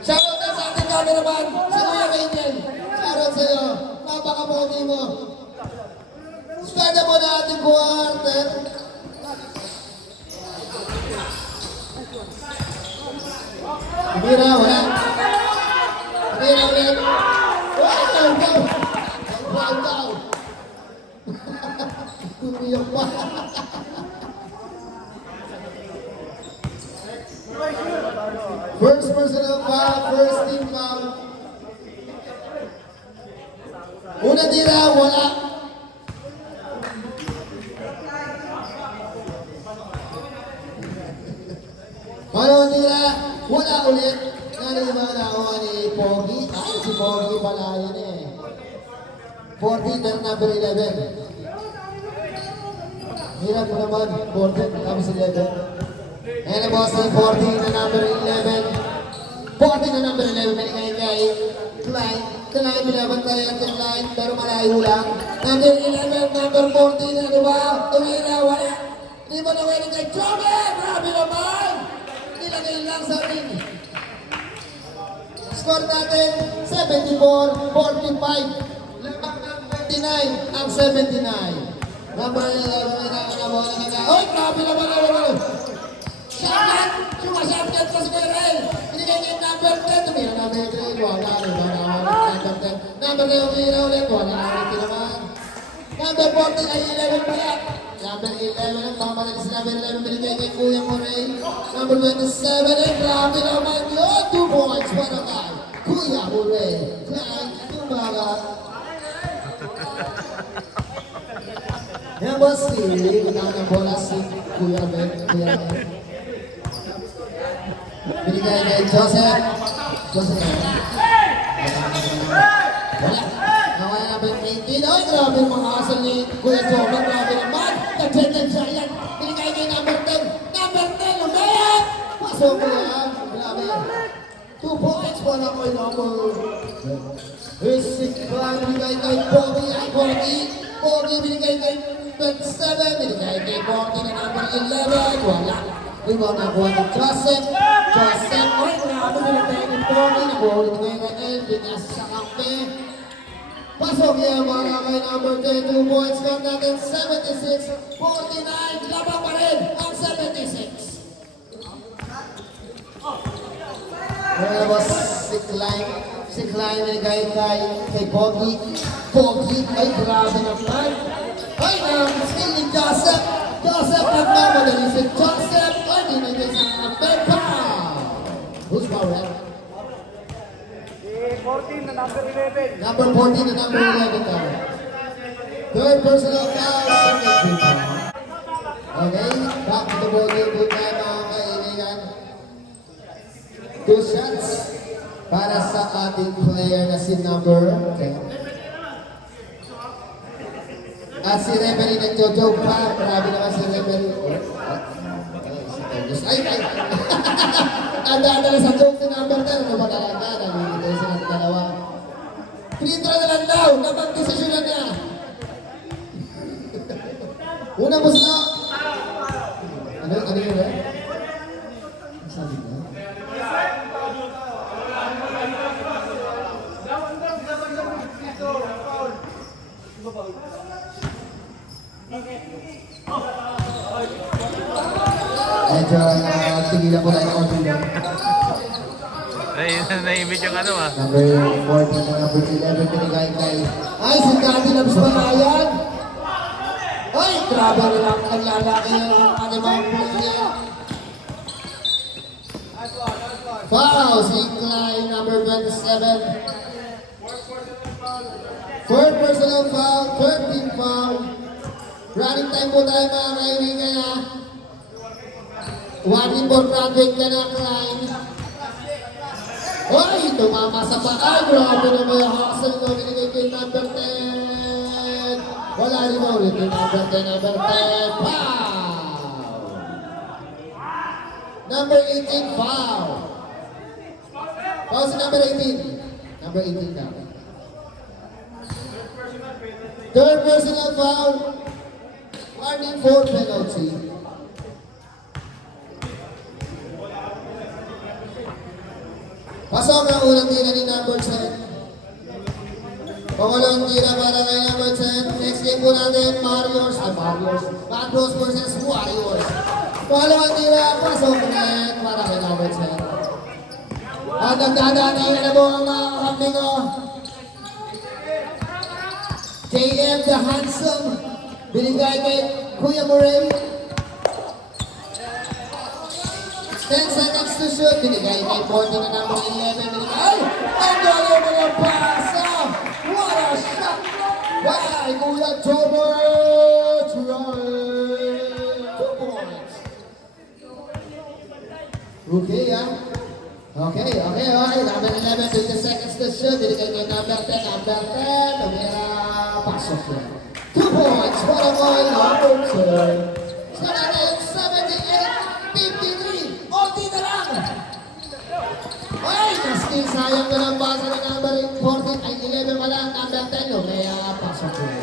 Shoutout na sa ating cameraman. Si Kuya Angel. Shoutout sa'yo. Napakabuti mo. Start na mo na ating quarter. Tumira, wala. Tumira ulit. Wow! Tumiyak pa. First personal foul, first team foul. Una tira, wala. Ano tira, wala ulit. Nalima na ako ni Pogi. Ay, si Pogi pala yun eh. 14 na number 11. Hirap mo naman, 14 kami sa 11. Ayan na boss, 14 na number 11. 14 na number 11, binigay kay Klein. Klein, binabantay ang Klein, pero malayo lang. Number 11, number 14, ano ba? Tumira, wala. Hindi ba nawala kay Jomer? Grabe naman! Nilagay lang sa ring. Score natin, 74-45. Lamang ng 29 ang 79. Number 11 na bola na. Oy, grabe naman. Sumasyat! Sumasyat yan pa si Kuya. Binigay niya yung number 10. Tumira number 3. Wala rin. Number 10. Number 10 umira ulit. Wala rin naman. Number 14 ay 11 pala. Number 11 ang pamalit sa number 11. Binigay kay Kuya Moray. Number 27 ay grabe naman yun. 2 points para kay Kuya Moray. Klein Tumagat. Yan ba si Magkano ng bola si Kuya Ben? Binigay kay Joseph. Joseph. Wala. Nawala na ba yung 18? Ay, grabe yung mga asal ni Kuya Joman. Grabe naman. Nag-10 siya yan. Binigay kay number 10. Number 10, umayan! Pasok ko yan. Grabe. 2 points para kay number. Isik lang binigay kay Pogi. Ay, Pogi. Pogi binigay kay 27. Binigay kay Pogi na number 11. Wala. Rebound na kuha ni Joseph. Joseph. Ay, grabe binigay kay Pogi. Nabuhulit ngayon kay Elvin. Nasa sa kampe. Pasok yan mga kay number 10, 2 points count natin, 76-49, laban pa rin ang 76. Wala ba si Klein nagay kay Pogi. Pogi ay grabe naman. Ay, steal ni Joseph. Joseph nagmamadali si Joseph. Ay, dinagay sa number 5. Who's power? 14 na number 11. Number 14 and number 11 now. Third personal foul, second team foul. Okay, back to the ball game. Good time mga kaibigan. 2 shots para sa ating player na si number 10. At si referee nagjo-joke pa. Grabe naman si referee. Ay, ay! Nandaan sa joke si number 10. Ano ba talaga? Nandito sila ng dalawa. Free throw na lang daw. Napag-desisyonan niya. Una mo sila. Ano yun eh? Sabi niya? Medyo tigilan ko tayo ng konti lang. Na-image yung ano ah. Number 14 na number 11 binigay kay... Ay, si Daddy Labs pa nga yan! Ay, grabe rin ang lalaki ng ating mga player. Foul, si Klein, number 27. Third personal foul, third team foul. Running time po tayo mga kaibigan ha. One importante ka na, Klein. Hoy, tumama sa paa. Grabe na may hustle na binigay kay number 10. Wala rin mo ulit kay number 10, number 10. Foul! Number 18, foul. Foul si number 18. Number 18 na. Third personal foul. Warning for penalty. Pasok ang unang tira ni number 10. Pangalawang tira para kay number 10. Next game po natin, Marios. Macros versus Warriors. Pangalawang tira, pasok ulit para kay number 10. At nagdadaan na po ang mga kambing ko. JM the Handsome. Binigay kay Kuya Moray. 10 seconds to shoot. Binigay kay 14 na number 11. Binigay. Ay! Ang galing mga pasa! What a shot! By Kuya Jobert! 2 points. Okay, ah. Okay. Number 11, 20 seconds to shoot. Binigay kay number 10. Number 10. Tumira. Pasok yan. 2 points para kay number 10. Sa natin, 78-53. Oti na lang. Ay, na-steal. Sayang na lang basa ng number 14. Ay, 11 pala. Number 10. Kaya pasok yan.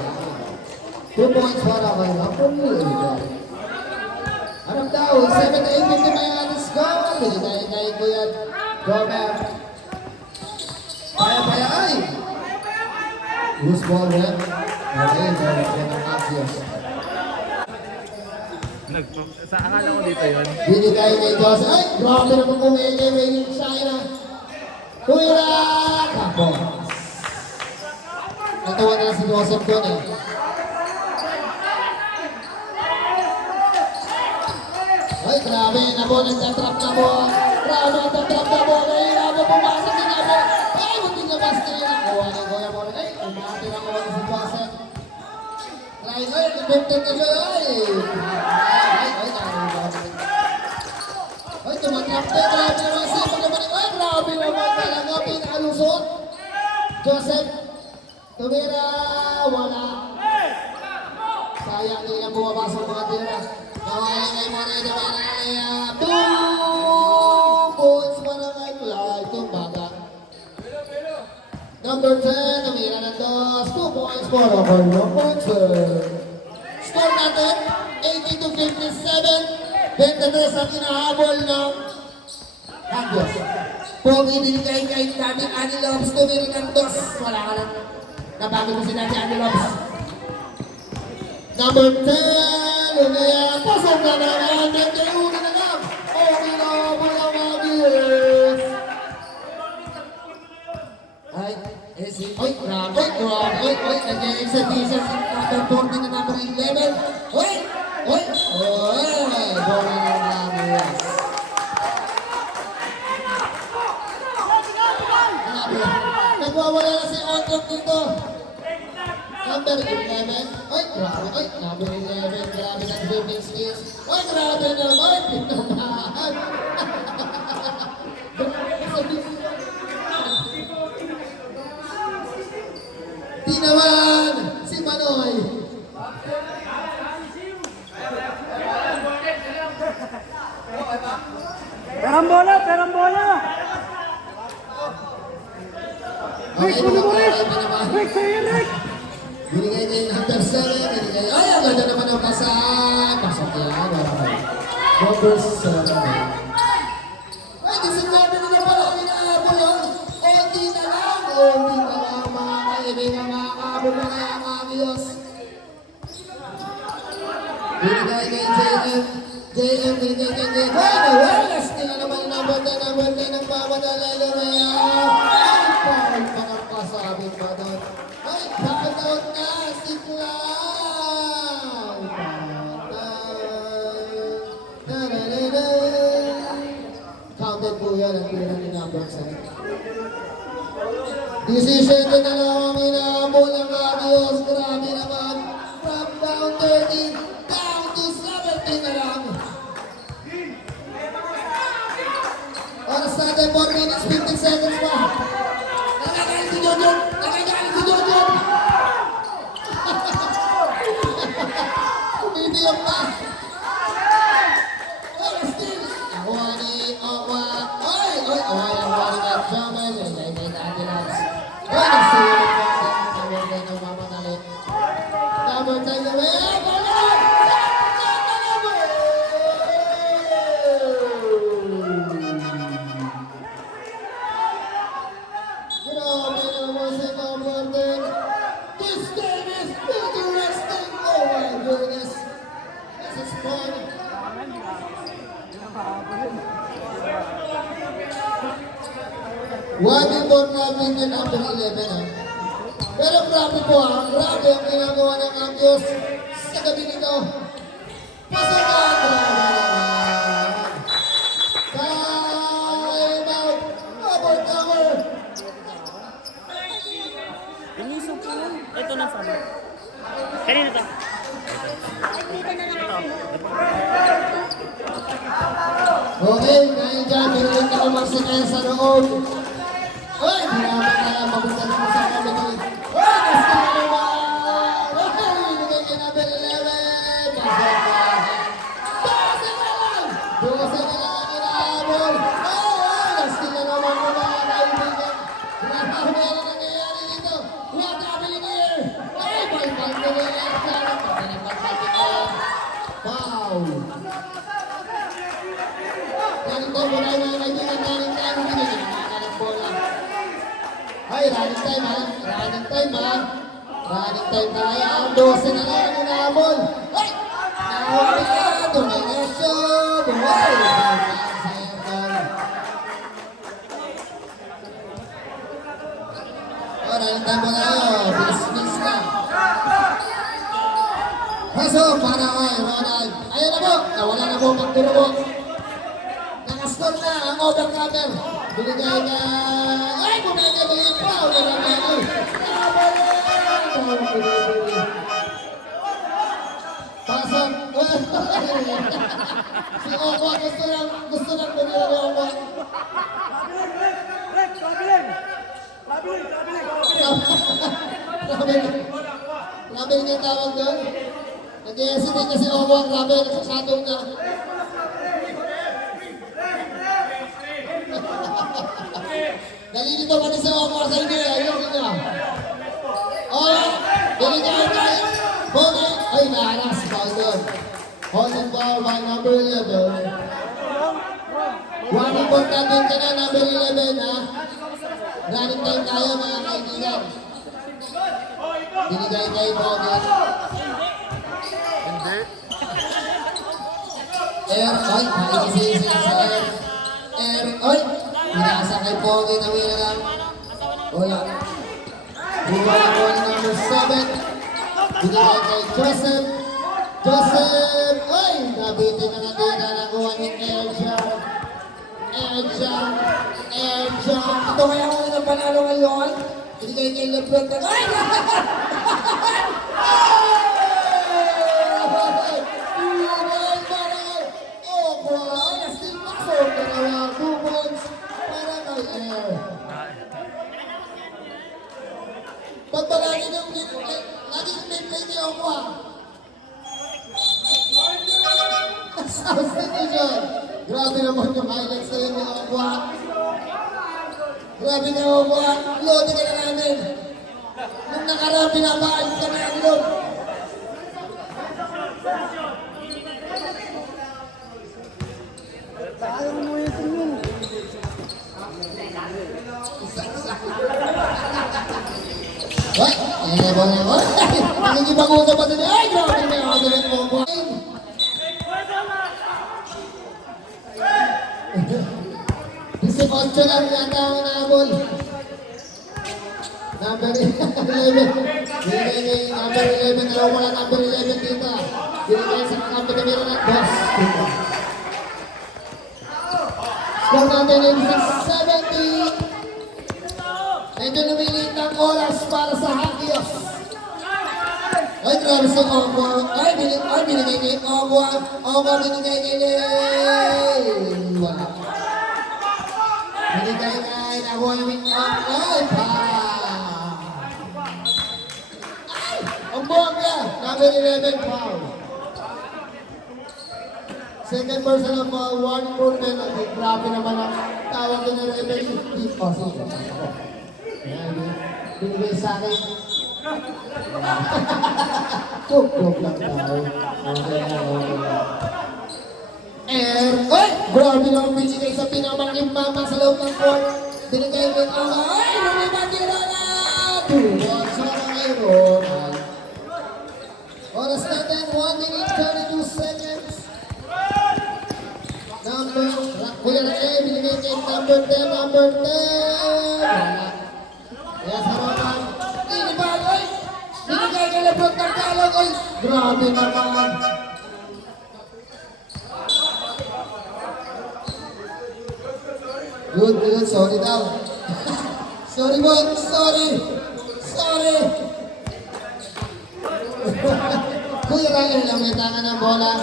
2 points para kay number 11. Anong daw? 78-50 pa yung ating score. Binigay kay Kuya Robert. Kaya ay! Who's ball red? Okay, Robert yan ang Axios. Sa akala ko dito yun. Binigay kay Joseph. Ay, grabe naman kumili yung China. Tuwira! Tapos. Natawa na si Joseph doon eh. Ay, grabe. Nabo, nagtatrap na mo. Grabe, nagtatrap na mo. Ay, nabo, pumasok na nabo. Ay, munting labas na yun. Kuha na kuya mo. Ay, umati na kuha na si Joseph. Try, ay, nagpuntin na siya. Ay, ay, tumatrap na. Grabe naman siya. Ay, grabe naman talaga. Pinalusot. Joseph. Tumira. Wala. Sayang, hindi na bumabasok mga tira. Nawala kay Moreno Manaya. 2 points para kay Clyde. Tumbaga. Number 10, tumira ng 2. 2 points for over number 12. Score natin, 80-57. 23 ang inahabol ng Angus. Pogi din kay dating Annie Lopes. Tumira ng 2. Wala ka lang. Nabago mo si dating Annie Lopes. Number 10, Lumea, pasok na naman, nagkayunin na lang. Okay na, mga Magies. Ay, grabe, nag-exhibition si number 14 na number 11. Bola ng Magies. Grabe, nagwawala na si Ondrok dito. Number 11. Ay, grabe. Ay, number 11. Grabe ng dribbling skills. Ay, grabe naman. Tinamaan. Tinaman. Si Manoy. Perambola, perambola! Okay, mga karay, tinaman. Rick, sa'yo, Rick! Binigay kay number 7. Binigay. Ay, ang ganda naman ang pasan. Pasok yan. Number 7. Ay, kasi sabi nila pala inaabol yun. Onti na lang. Onti na lang mga kaibigan. Makakabol na kaya ang Agios. Binigay kay JM. JM, binigay kay JM. Ay, nawalas nila naman yung number 10. Number 10 ang papadala. Lumaya. Ay, parang panagkasabi pa doon. Ay, backdown na si Clyde! Counted po yan ang pinang number 7. 17 na lang ang inaambol ng Agios. Grabe naman. From down 30, down to 17 na lang. Oras natin, 4 minutes, 15 seconds pa. Nakagalit si Jojon! Nakagalit si Jojon! Kumitiyak pa! Oh, still! Nakuha ni Okwa. Oy! Oy! Oy! Ang wali ka. Jamal. May dati lang. Oy! Nagsulong mo. Number 10 ang mamadali. Number 10 na may balik! Grabe naman si number 10. This game is interesting. Oh my goodness. This is fun. One important yung number 11 ha. Pero grabe po ha. Grabe ang ginagawa ng Angios sa gabi nito. Pasok na! Grabe naman. Time out. Cover. Inisog ko yun. Ito na sa amin. Kanina to. Okay, dahil dyan, meron ka umaksakay sa loob. Uy, grabe na, mabuta na sa kami. Uy, gusto na naman! Okay, binigay kay number 11. Basa na lang! Basa na lang ang inaabol. Gusto na naman mga kaibigan. Grabe na nangyayari dito. What happening here? Ay, balbal na rin. Parang pagkakapagpapit na. Foul. Running time mo tayo mga kaibigan, running time, hindi na nakakalang bola. Ay, running time ha, running time ha. Running time tayo, ang 12 na lang ang inaabol. Ay, nahuli ka, Ito na Nelson. Wow! Sayang doon. Running time po tayo. Bilis-bilis lang. Paso para kay Ronald. Ayun na po. Nawala na po pagturo po. Nakascore na ang overcomer. Binigay na... Ay! Bumigay na yung foul. Pasok. Si Opo gusto lang binigay ni Opo. Grabe yung tawag doon. Nag-hesitate kasi Opo. Grabe, nagsasatong na. Nalilito pa rin sa Opo sa inyo. Ayun nyo. Oh, binigay tayo. Bogey. Ay, naalas. Foul doon. Holding foul by number 11. One important din ka na, number 11, ha? Running time tayo, mga kaibigan. Binigay kay Bogey. Hindi. Ay, nakikisisi sa ay, pinasa kay Bogey na wala lang. Wala. Buwan ko ang number 7. Binigay kay Joseph. Joseph! Ay! Nabitin na natin. Nakuha ni Erjan. Erjan. Erjan. Ito kaya ako na panalo ngayon. Binigay kay Lebron. Ay! Pagbalagin yung laging may play niya ako ah. Substitution. Grabe naman yung highlights na yun ni Okwa. Grabe na Okwa. Lodi ka na namin. Nung nakaraan, pinapaalis ka na ang loob. Ay, ba na ako? Nakikipag-usap pa din. Ay, grabe na ako din mo ko. Kasi 8 lang yata ako nahabol. Number 11. Binigay number 11. Alam mo lang number 11 dito. Binigay sa kapit-kapit ng boss. Score natin in 670. Medyo lumilit ng oras para sa Hakios. Ay, grabe sa Ogwa. Ay, binigay kay Ogwa. Ogwa, binigay kay Lewa. Binigay kay nakuha namin Ogwa. Ay, pa! Ay, ang bongga. Number 11, foul. Second person of one for penalty. Grabe naman ang tawag ko na referee. Oh, sige. Binigay sa akin. Kuk lang tayo. Okay na. Ay! Grabe naman binigay sa pinamangking mama sa loob ng court. Binigay mo ito. Ay! Lumipat yung Ronald! Tuwag sa kay Ronald. Oras natin, 1 minute 32 seconds. Kuya Ray, binigay kay number 10, number 10. Wala. Kaya sa Ronald, inibag, ay! Binigay kay Lebron ng talong, ay! Grabe naman! Good, sorry daw. Sorry boy, sorry! Kuya Ray, lang may tangan ng bola.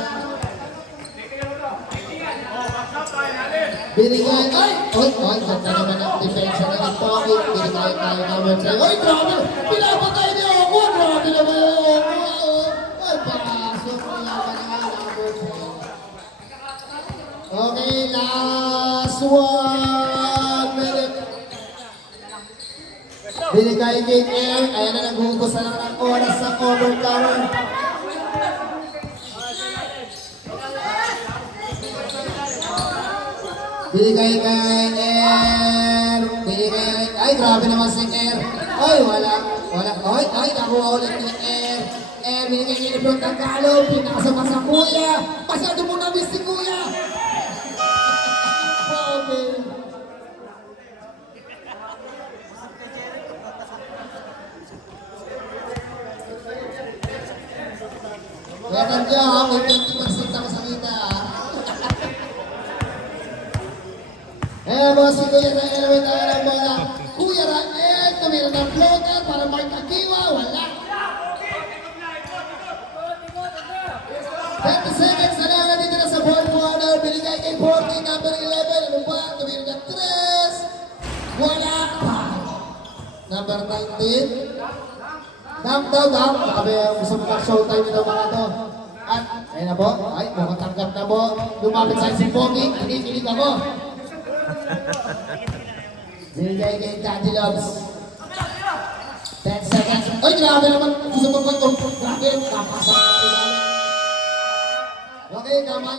Binigay, ay! Ganda naman ang depensa na ng Pogi. Binigay tayo number 3. Ay, grabe! Pinapatay niya ako! Grabe naman yung ako! Ay, pakasok niya ka na number 3. Okay, last 1 minute. Binigay kay Air. Ayan na, naghuhugos na lang ng oras sa overcomer. Binigay kay Air. Ay, grabe naman si Air. Ay, wala. Ay, nakuha ulit ni Air. binigay niya ni Bro Tagalo, pinakasama sa Kuya. Masyado mo na miss si Kuya. Okay. Kaya nandiyo ha, may 20% ako sa kita ha. Eh, boss, si Kuya na element tayo ng bola. Kuya na, tumira ng floater para may kakiwa, wala. 20 seconds na lang dito na sa ball corner. Binigay kay 40, number 11. Ano ba? Tumira ng 3. Wala pa. Number 19. Dunk daw, dunk. Sabi, gusto mo mag-showtime nito mga to. At, ayun na po. Ay, makatanggap na po. Lumapit sa si Pogi. Kinikilig ako. Binigay kay Daddy Loves. 10 seconds. Ay, grabe naman. Gusto mo mag-grabe. Kapasa. Okay, kamay.